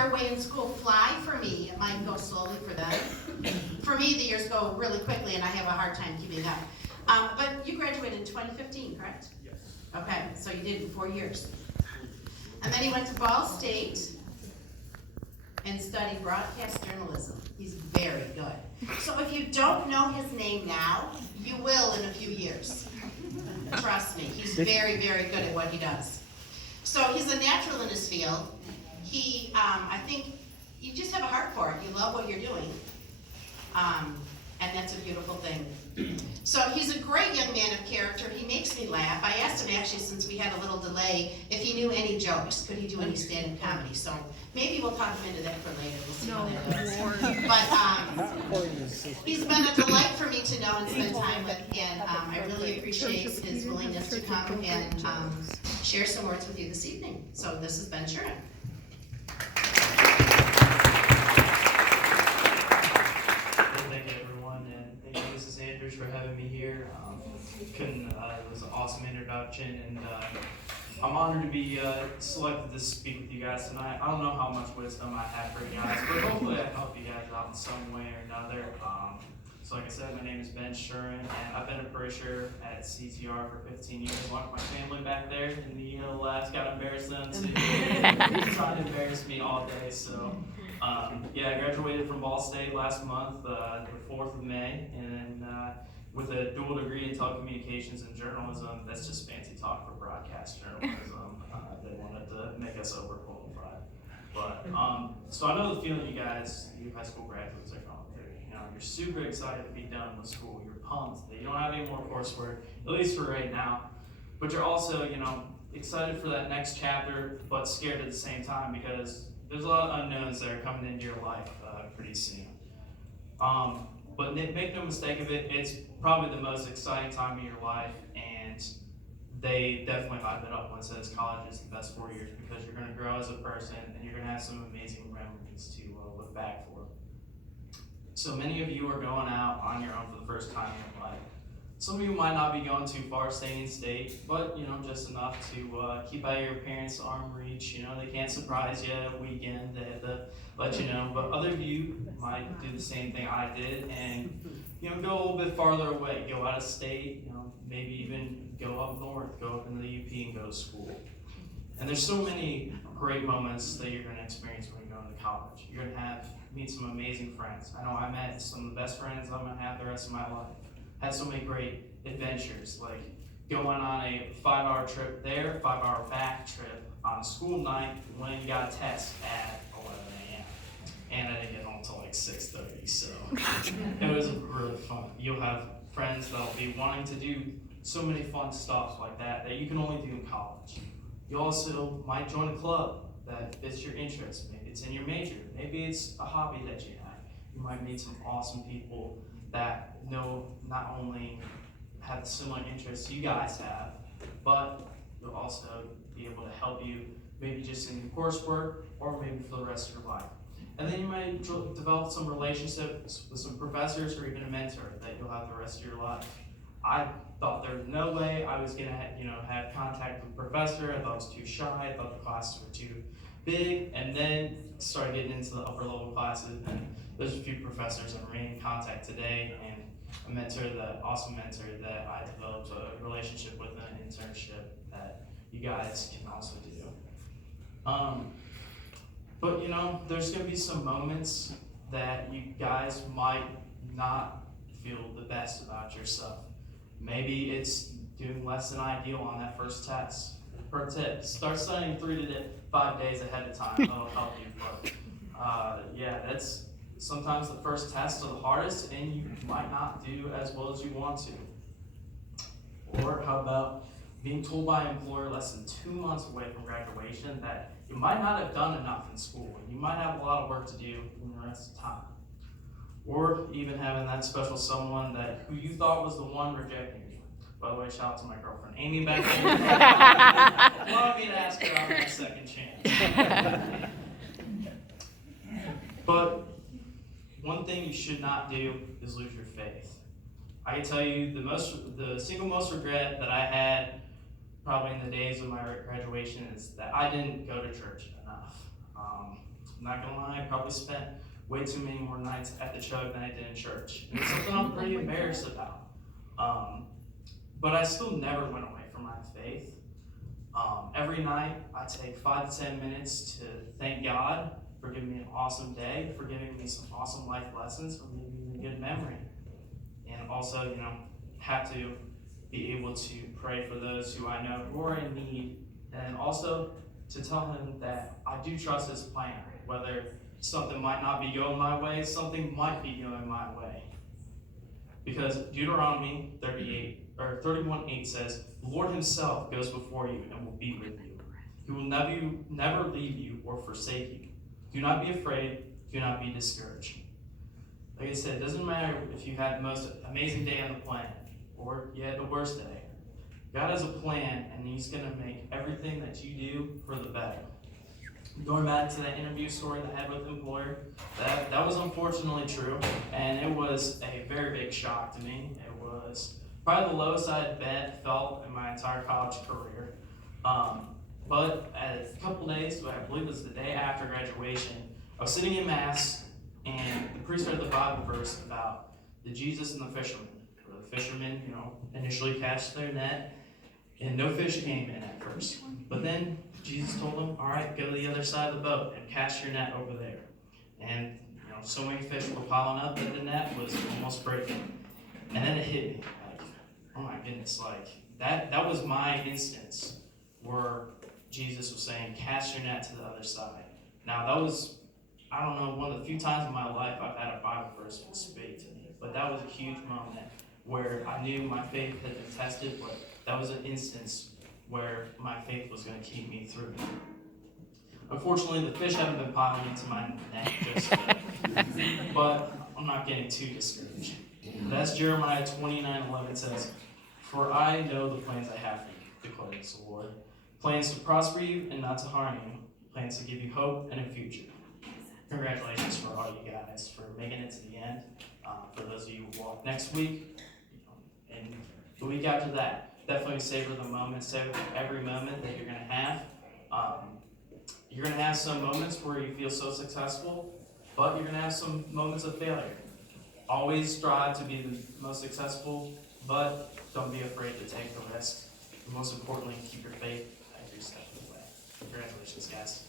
their way in school fly for me. It might go slowly for them. For me, the years go really quickly, and I have a hard time keeping up. But you graduated in 2015, correct? Yes. Okay, so you did it in 4 years. And then he went to Ball State and studied broadcast journalism. He's very good. So if you don't know his name now, you will in a few years. Trust me, he's very, very good at what he does. So he's a natural in his field. He, I think, you just have a heart for it. You love what you're doing. And that's a beautiful thing. So he's a great young man of character. He makes me laugh. I asked him actually, since we had a little delay, if he knew any jokes. Could he do any stand-up comedy? So maybe we'll talk him into that for later. We'll see how that goes. But he's been a delight for me to know and spend time with, and I really appreciate his willingness to come and share some words with you this evening. So this is Ben Shuren. For having me here. It was an awesome introduction, and I'm honored to be selected to speak with you guys tonight. I don't know how much wisdom I have for you guys, but hopefully I help you guys out in some way or another. So like I said, my name is Ben Shuren, and I've been a parishioner at CTR for 15 years, along with my family back there in the last. Got to embarrass them too. They're trying to embarrass me all day. So yeah, I graduated from Ball State last month, the 4th of May, and with a dual degree in telecommunications and journalism. That's just fancy talk for broadcast journalism. They wanted to make us overqualified. But so I know the feeling you guys, you high school graduates, are going through. You know, you're super excited to be done with school. You're pumped that you don't have any more coursework, at least for right now. But you're also, you know, excited for that next chapter, but scared at the same time because there's a lot of unknowns that are coming into your life pretty soon. But make no mistake of it, it's probably the most exciting time of your life, and they definitely hype it up when it says college is the best 4 years, because you're going to grow as a person and you're going to have some amazing memories to look back for. So many of you are going out on your own for the first time in your life. Some of you might not be going too far, staying in state, but you know, just enough to keep out of your parents' arm reach. You know, they can't surprise you at weekend, they have to let you know. But other of you might do the same thing I did and, you know, go a little bit farther away, go out of state, you know, maybe even go up north, go up into the UP and go to school. And there's so many great moments that you're going to experience when you're going to college. You're going to meet some amazing friends. I know I met some of the best friends I'm going to have the rest of my life. Had so many great adventures, like going on a 5-hour trip there, 5-hour back trip on a school night when you got a test at 11 a.m. And I didn't get home until like 6:30, so it was really fun. You'll have friends that'll be wanting to do so many fun stuff like that you can only do in college. You also might join a club that fits your interests. Maybe it's in your major. Maybe it's a hobby that you have. You might meet some awesome people that know not only have the similar interests you guys have, but they'll also be able to help you maybe just in your coursework or maybe for the rest of your life. And then you might develop some relationships with some professors or even a mentor that you'll have the rest of your life. I thought there was no way I was gonna have contact with a professor. I thought I was too shy. I thought the classes were too big, and then started getting into the upper level classes, and there's a few professors I remain in contact today, and a mentor, awesome mentor that I developed a relationship with, an internship that you guys can also do. But you know, there's gonna be some moments that you guys might not feel the best about yourself. Maybe it's doing less than ideal on that first test. Pro tip, start studying 3 to 5 days ahead of time. That'll help you. But yeah, that's sometimes the first tests are the hardest, and you might not do as well as you want to. Or how about being told by an employer less than 2 months away from graduation that you might not have done enough in school, and you might have a lot of work to do in the rest of the time. Or even having that special someone who you thought was the one rejecting you. By the way, shout out to my girlfriend Amy back there. Wanted me to ask her out for a second chance. But one thing you should not do is lose your faith. I can tell you the single most regret that I had probably in the days of my graduation is that I didn't go to church enough. I'm not gonna lie, I probably spent way too many more nights at the chug than I did in church. And it's something I'm pretty embarrassed about. But I still never went away from my faith. Every night, I take 5 to 10 minutes to thank God for giving me an awesome day, for giving me some awesome life lessons, for giving me a good memory. And also, have to be able to pray for those who I know who are in need, and also to tell him that I do trust his plan, whether something might not be going my way, something might be going my way. Because Deuteronomy 31:8 says, "The Lord himself goes before you and will be with you. He will never leave you or forsake you. Do not be afraid, do not be discouraged." Like I said, it doesn't matter if you had the most amazing day on the planet or you had the worst day. God has a plan, and he's going to make everything that you do for the better. Going back to that interview story that I had with the employer, that was unfortunately true, and it was a very big shock to me. It was probably the lowest I had felt in my entire college career. But a couple days, I believe it was the day after graduation, I was sitting in Mass, and the priest read the Bible verse about the Jesus and the fishermen. Where the fishermen, initially cast their net, and no fish came in at first. But then Jesus told them, all right, go to the other side of the boat and cast your net over there. And so many fish were piling up that the net was almost breaking. And then it hit me, like, oh my goodness, like that was my instance where Jesus was saying, cast your net to the other side. Now that was, I don't know, one of the few times in my life I've had a Bible verse speak to me. But that was a huge moment where I knew my faith had been tested, but that was an instance where my faith was going to keep me through. Unfortunately, the fish haven't been piling into my net just yet, but I'm not getting too discouraged. That's Jeremiah 29:11 says, "For I know the plans I have for you, declares the Lord. Plans to prosper you and not to harm you. Plans to give you hope and a future." Congratulations for all you guys for making it to the end. For those of you who walk next week, and the week after that, definitely savor the moment, savor every moment that you're going to have. You're going to have some moments where you feel so successful, but you're going to have some moments of failure. Always strive to be the most successful, but don't be afraid to take the risk. And most importantly, keep your faith every step of the way. Congratulations, guys.